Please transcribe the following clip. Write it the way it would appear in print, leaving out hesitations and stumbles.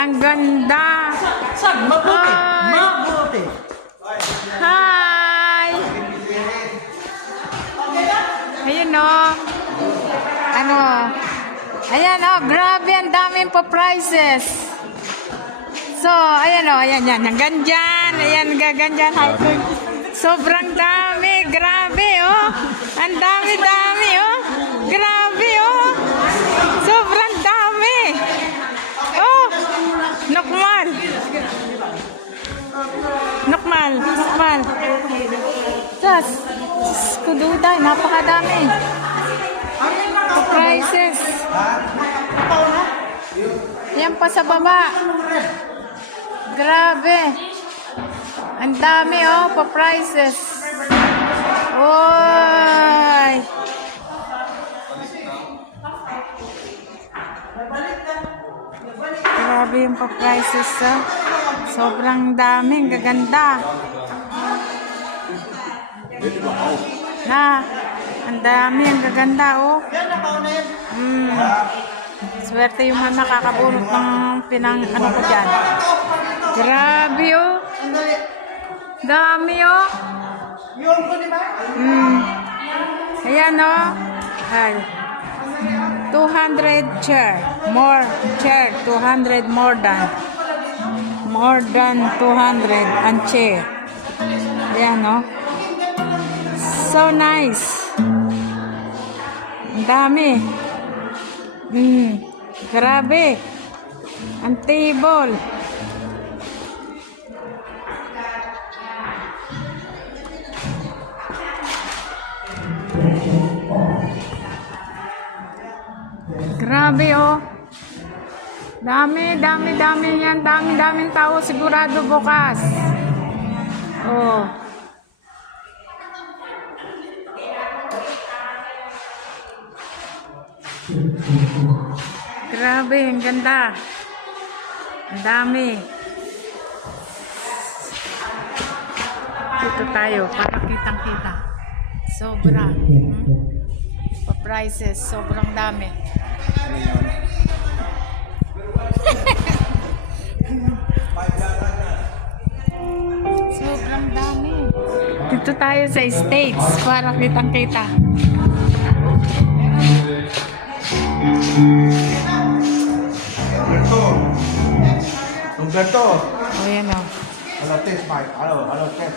ang ganda. Saan? Mabuti. Ay. Mabuti. Hi! Ayun o. Ano? Ayan o, grabe, ang daming pa prices. So, ayan o, ayan yan. Hanggang dyan. Ayan, hanggang dyan. Sobrang dami. Grabe o. Ang dami-dami o. Grabe o. Sobrang dami. Oh, nokmal. Nokmal. Nokmal. Jas. Kududay. Napakadami. Prices. Yan pa sa baba. Grabe. Ang dami oh, pa prices. Oy. Grabe yung pa prices oh. Sobrang dami, ang gaganda. Na, ang dami, ang gaganda oh. Swerte yung mga nakakabunot ng pinang ano ko dyan. Grabe oh. Dami oh. Ayan oh. Ay. 200 chair. More chair. 200 more than 200 and chair. Ayan oh. So nice. Ang dami. Grabe. Ang table. Grabe oh. Dami yan. Daming tao sigurado bukas. Oh. Grabe, ang ganda. Ang dami. Dito tayo para kitang-kita. Sobra. Pa-prices, sobrang dami. Sobrang dami. Dito tayo sa States para kitang-kita. Humberto. O yan o. Hello, test, Mike. Hello, test.